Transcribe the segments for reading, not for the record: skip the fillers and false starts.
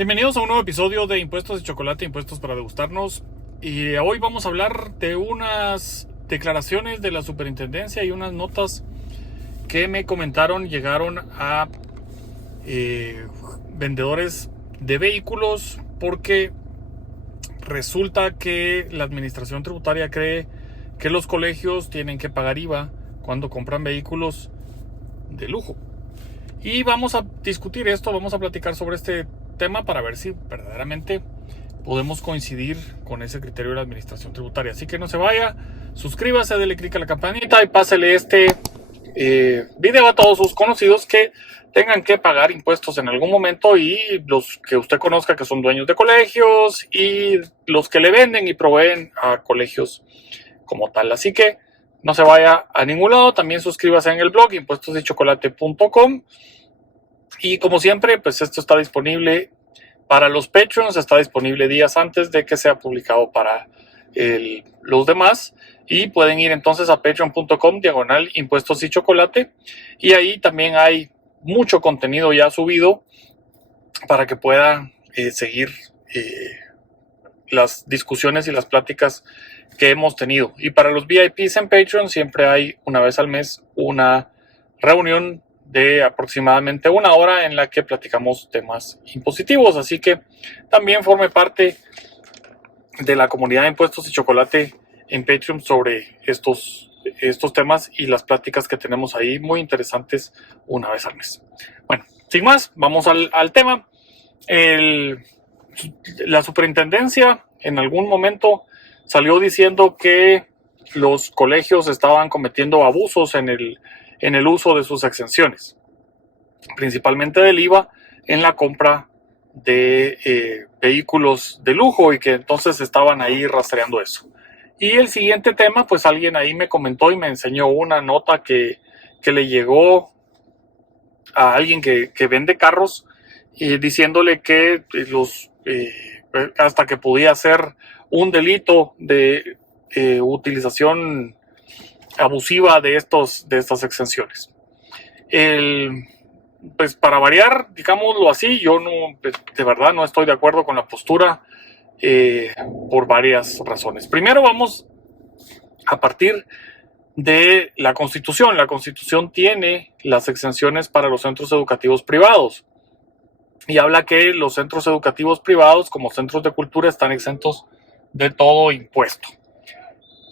Bienvenidos a un nuevo episodio de Impuestos y Chocolate, Impuestos para Degustarnos. Y hoy vamos a hablar de unas declaraciones de la superintendencia y unas notas que me comentaron llegaron a vendedores de vehículos, porque resulta que la administración tributaria cree que los colegios tienen que pagar IVA cuando compran vehículos de lujo. Y vamos a discutir esto, vamos a platicar sobre este tema para ver si verdaderamente podemos coincidir con ese criterio de la administración tributaria. Así que no se vaya, suscríbase, dele clic a la campanita y pásele este video a todos sus conocidos que tengan que pagar impuestos en algún momento, y los que usted conozca que son dueños de colegios y los que le venden y proveen a colegios como tal. Así que no se vaya a ningún lado. También suscríbase en el blog impuestosychocolate.com. Y como siempre, pues esto está disponible para los Patreons, está disponible días antes de que sea publicado para los demás. Y pueden ir entonces a patreon.com/impuestos y chocolate. Y ahí también hay mucho contenido ya subido para que puedan seguir las discusiones y las pláticas que hemos tenido. Y para los VIPs en Patreon siempre hay una vez al mes una reunión de aproximadamente una hora en la que platicamos temas impositivos. Así que también forme parte de la comunidad de Impuestos y Chocolate en Patreon sobre estos temas y las pláticas que tenemos ahí muy interesantes una vez al mes. Bueno, sin más, vamos al tema. La superintendencia en algún momento salió diciendo que los colegios estaban cometiendo abusos en el uso de sus exenciones, principalmente del IVA, en la compra de vehículos de lujo, y que entonces estaban ahí rastreando eso. Y el siguiente tema, pues alguien ahí me comentó y me enseñó una nota que le llegó a alguien que vende carros, diciéndole que hasta que podía ser un delito de utilización abusiva de estas exenciones. Pues para variar, digámoslo así, yo de verdad no estoy de acuerdo con la postura por varias razones. Primero vamos a partir de la Constitución. La Constitución tiene las exenciones para los centros educativos privados y habla que los centros educativos privados como centros de cultura están exentos de todo impuesto.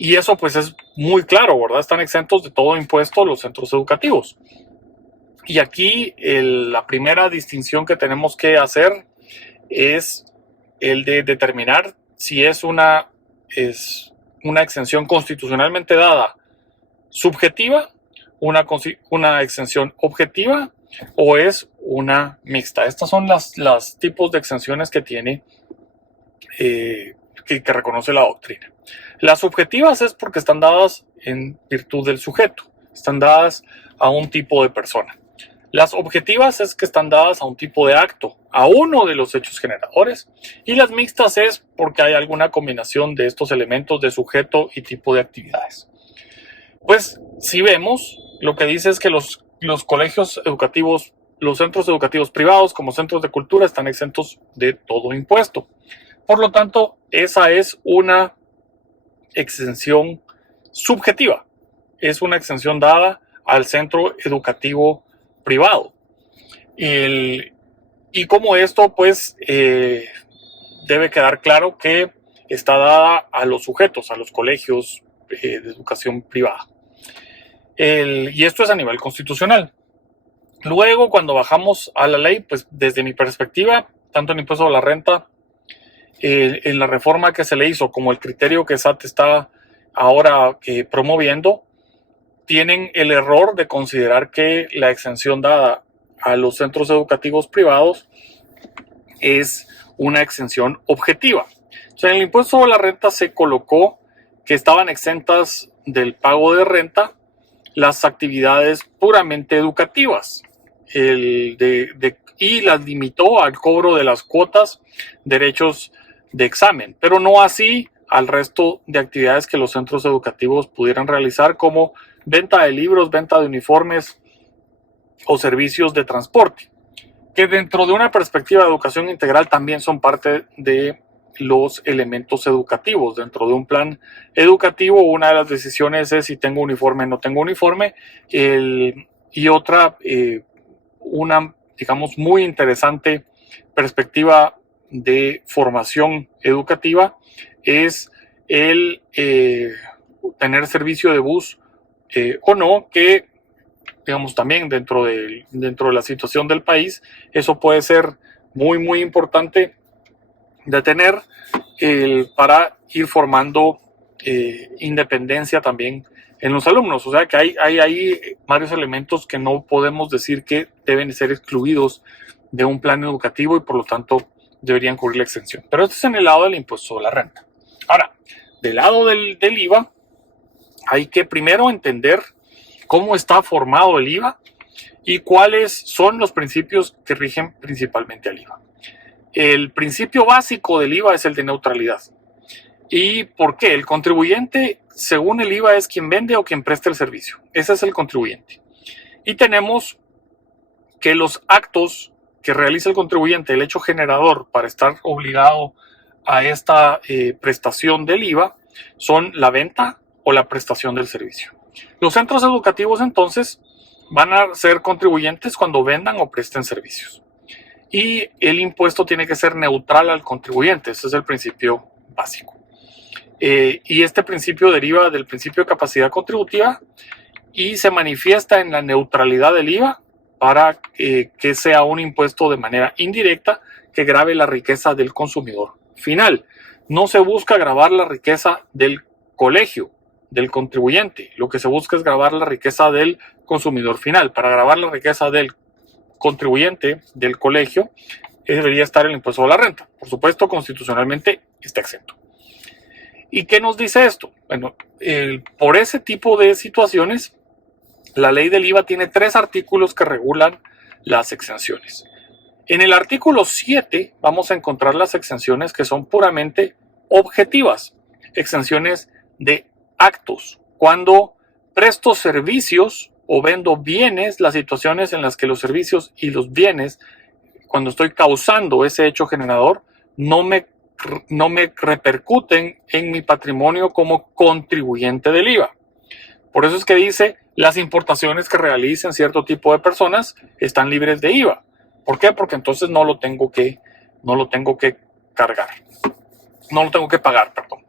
Y eso pues es muy claro, ¿verdad? Están exentos de todo impuesto los centros educativos. Y aquí la primera distinción que tenemos que hacer es el de determinar si es una exención constitucionalmente dada subjetiva, una exención objetiva, o es una mixta. Estas son las tipos de exenciones que tiene que reconoce la doctrina. Las subjetivas es porque están dadas en virtud del sujeto, están dadas a un tipo de persona. Las objetivas es que están dadas a un tipo de acto, a uno de los hechos generadores, y las mixtas es porque hay alguna combinación de estos elementos de sujeto y tipo de actividades. Pues si vemos, lo que dice es que los colegios educativos, los centros educativos privados como centros de cultura están exentos de todo impuesto. Por lo tanto, esa es una exención subjetiva, es una exención dada al centro educativo privado. Y como esto, pues, debe quedar claro que está dada a los sujetos, a los colegios de educación privada. Y esto es a nivel constitucional. Luego, cuando bajamos a la ley, pues desde mi perspectiva, tanto en impuesto a la renta, en la reforma que se le hizo, como el criterio que SAT está ahora promoviendo, tienen el error de considerar que la exención dada a los centros educativos privados es una exención objetiva. O sea, en el impuesto a la renta se colocó que estaban exentas del pago de renta las actividades puramente educativas, y las limitó al cobro de las cuotas, derechos de examen, pero no así al resto de actividades que los centros educativos pudieran realizar, como venta de libros, venta de uniformes o servicios de transporte. que dentro de una perspectiva de educación integral también son parte de los elementos educativos. Dentro de un plan educativo, una de las decisiones es si tengo uniforme o no tengo uniforme, y otra, una, digamos, muy interesante perspectiva de formación educativa es el tener servicio de bus o no, que digamos también dentro de la situación del país, eso puede ser muy, muy importante de tener para ir formando independencia también en los alumnos. O sea que hay varios elementos que no podemos decir que deben ser excluidos de un plan educativo y por lo tanto deberían cubrir la exención. Pero esto es en el lado del impuesto a la renta. Ahora, del lado del IVA, hay que primero entender cómo está formado el IVA y cuáles son los principios que rigen principalmente al IVA. El principio básico del IVA es el de neutralidad. ¿Y por qué? El contribuyente, según el IVA, es quien vende o quien presta el servicio. Ese es el contribuyente. Y tenemos que los actos que realiza el contribuyente, el hecho generador para estar obligado a esta prestación del IVA, son la venta o la prestación del servicio. Los centros educativos entonces van a ser contribuyentes cuando vendan o presten servicios. Y el impuesto tiene que ser neutral al contribuyente. Ese es el principio básico. Y este principio deriva del principio de capacidad contributiva y se manifiesta en la neutralidad del IVA para que sea un impuesto de manera indirecta que grave la riqueza del consumidor final. No se busca gravar la riqueza del colegio, del contribuyente. Lo que se busca es gravar la riqueza del consumidor final. Para gravar la riqueza del contribuyente, del colegio, debería estar el impuesto a la renta. Por supuesto, constitucionalmente está exento. ¿Y qué nos dice esto? Bueno, por ese tipo de situaciones, la ley del IVA tiene 3 artículos que regulan las exenciones. En el artículo 7 vamos a encontrar las exenciones que son puramente objetivas. Exenciones de actos. Cuando presto servicios o vendo bienes, las situaciones en las que los servicios y los bienes, cuando estoy causando ese hecho generador, no me repercuten en mi patrimonio como contribuyente del IVA. Por eso es que dice, las importaciones que realicen cierto tipo de personas están libres de IVA. ¿Por qué? Porque entonces no lo tengo que cargar. No lo tengo que pagar, perdón.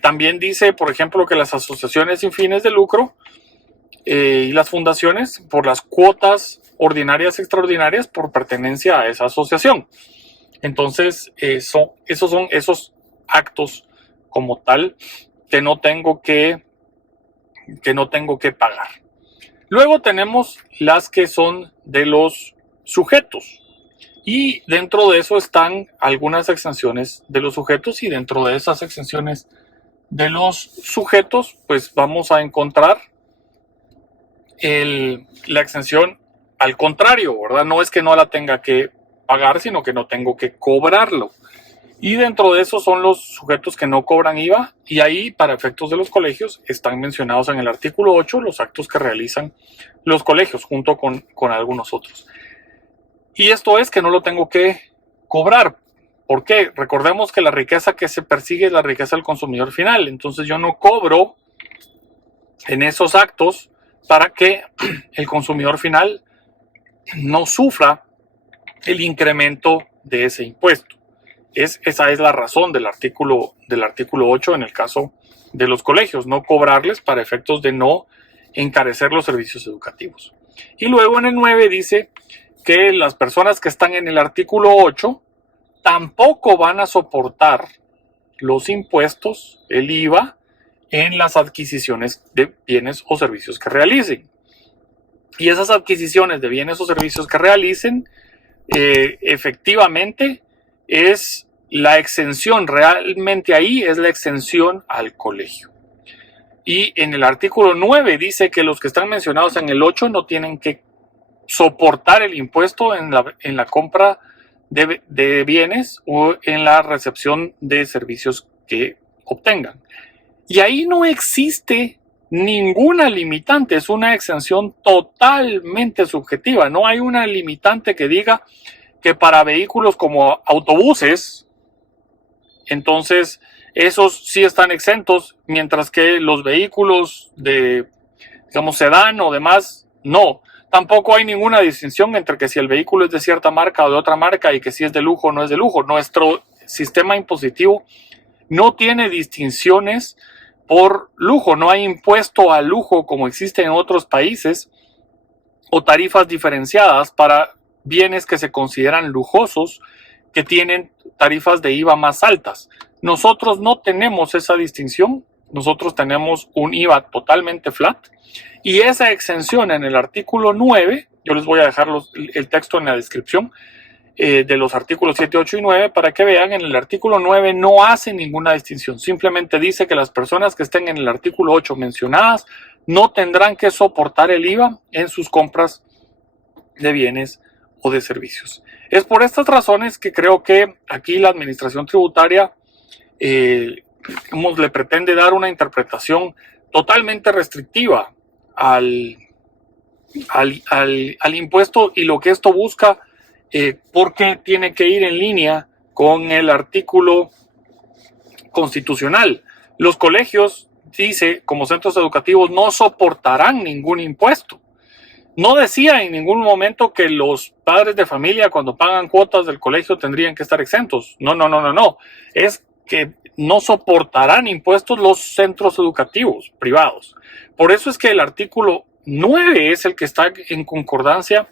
También dice, por ejemplo, que las asociaciones sin fines de lucro y las fundaciones por las cuotas ordinarias y extraordinarias por pertenencia a esa asociación. Entonces, esos son esos actos como tal que no tengo que pagar. Luego tenemos las que son de los sujetos. Y dentro de eso están algunas exenciones de los sujetos, y dentro de esas exenciones de los sujetos, pues vamos a encontrar la exención al contrario, ¿verdad? No es que no la tenga que pagar, sino que no tengo que cobrarlo. Y dentro de eso son los sujetos que no cobran IVA, y ahí, para efectos de los colegios, están mencionados en el artículo 8 los actos que realizan los colegios junto con algunos otros. Y esto es que no lo tengo que cobrar. ¿Por qué? Recordemos que la riqueza que se persigue es la riqueza del consumidor final. Entonces yo no cobro en esos actos para que el consumidor final no sufra el incremento de ese impuesto. Esa es la razón del artículo 8 en el caso de los colegios, no cobrarles para efectos de no encarecer los servicios educativos. Y luego en el 9 dice que las personas que están en el artículo 8 tampoco van a soportar los impuestos, el IVA, en las adquisiciones de bienes o servicios que realicen. Y esas adquisiciones de bienes o servicios que realicen, efectivamente, es la exención, realmente ahí es la exención al colegio. Y en el artículo 9 dice que los que están mencionados en el 8 no tienen que soportar el impuesto en la compra de bienes o en la recepción de servicios que obtengan. Y ahí no existe ninguna limitante, es una exención totalmente subjetiva. No hay una limitante que diga que para vehículos como autobuses, entonces esos sí están exentos, mientras que los vehículos de, digamos, sedán o demás, no. Tampoco hay ninguna distinción entre que si el vehículo es de cierta marca o de otra marca y que si es de lujo o no es de lujo. Nuestro sistema impositivo no tiene distinciones por lujo, no hay impuesto a lujo como existe en otros países o tarifas diferenciadas para bienes que se consideran lujosos que tienen tarifas de IVA más altas. Nosotros no tenemos esa distinción, nosotros tenemos un IVA totalmente flat y esa exención en el artículo 9, yo les voy a dejar el texto en la descripción, de los artículos 7, 8 y 9 para que vean. En el artículo 9 no hace ninguna distinción, simplemente dice que las personas que estén en el artículo 8 mencionadas no tendrán que soportar el IVA en sus compras de bienes o de servicios. Es por estas razones que creo que aquí la administración tributaria le pretende dar una interpretación totalmente restrictiva al impuesto, y lo que esto busca, porque tiene que ir en línea con el artículo constitucional. Los colegios, dice, como centros educativos, no soportarán ningún impuesto. No decía en ningún momento que los padres de familia, cuando pagan cuotas del colegio, tendrían que estar exentos. No. Es que no soportarán impuestos los centros educativos privados. Por eso es que el artículo 9 es el que está en concordancia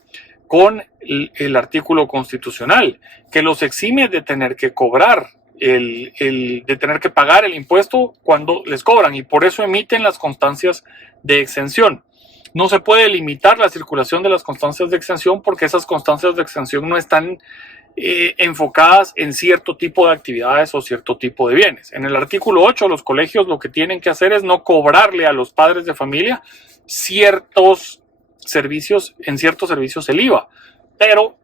con el artículo constitucional, que los exime de tener que cobrar, de tener que pagar el impuesto cuando les cobran, y por eso emiten las constancias de exención. No se puede limitar la circulación de las constancias de exención porque esas constancias de exención no están enfocadas en cierto tipo de actividades o cierto tipo de bienes. En el artículo 8, los colegios lo que tienen que hacer es no cobrarle a los padres de familia en ciertos servicios el IVA, pero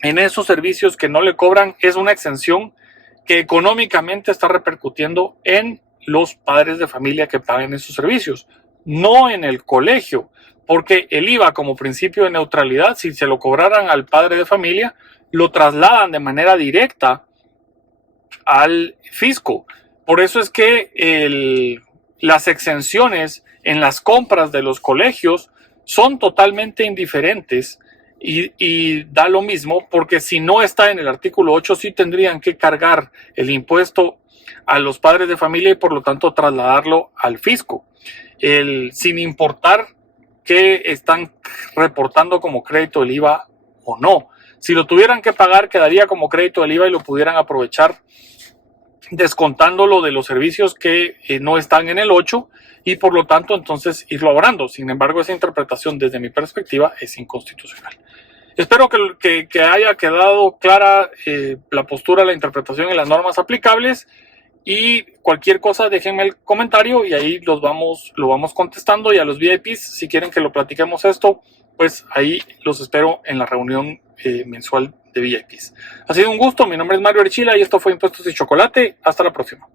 en esos servicios que no le cobran es una exención que económicamente está repercutiendo en los padres de familia que paguen esos servicios, no en el colegio, porque el IVA, como principio de neutralidad, si se lo cobraran al padre de familia, lo trasladan de manera directa al fisco. Por eso es que las exenciones en las compras de los colegios son totalmente indiferentes y da lo mismo, porque si no está en el artículo 8 sí tendrían que cargar el impuesto a los padres de familia y por lo tanto trasladarlo al fisco, sin importar que están reportando como crédito el IVA o no. Si lo tuvieran que pagar, quedaría como crédito del IVA y lo pudieran aprovechar descontándolo de los servicios que no están en el 8 y por lo tanto entonces irlo ahorrando. Sin embargo, esa interpretación desde mi perspectiva es inconstitucional. Espero que haya quedado clara la postura, la interpretación y las normas aplicables, y cualquier cosa déjenme el comentario y ahí lo vamos contestando. Y a los VIPs, si quieren que lo platiquemos esto, pues ahí los espero en la reunión mensual de VIPs. Ha sido un gusto, mi nombre es Mario Archila y esto fue Impuestos y Chocolate. Hasta la próxima.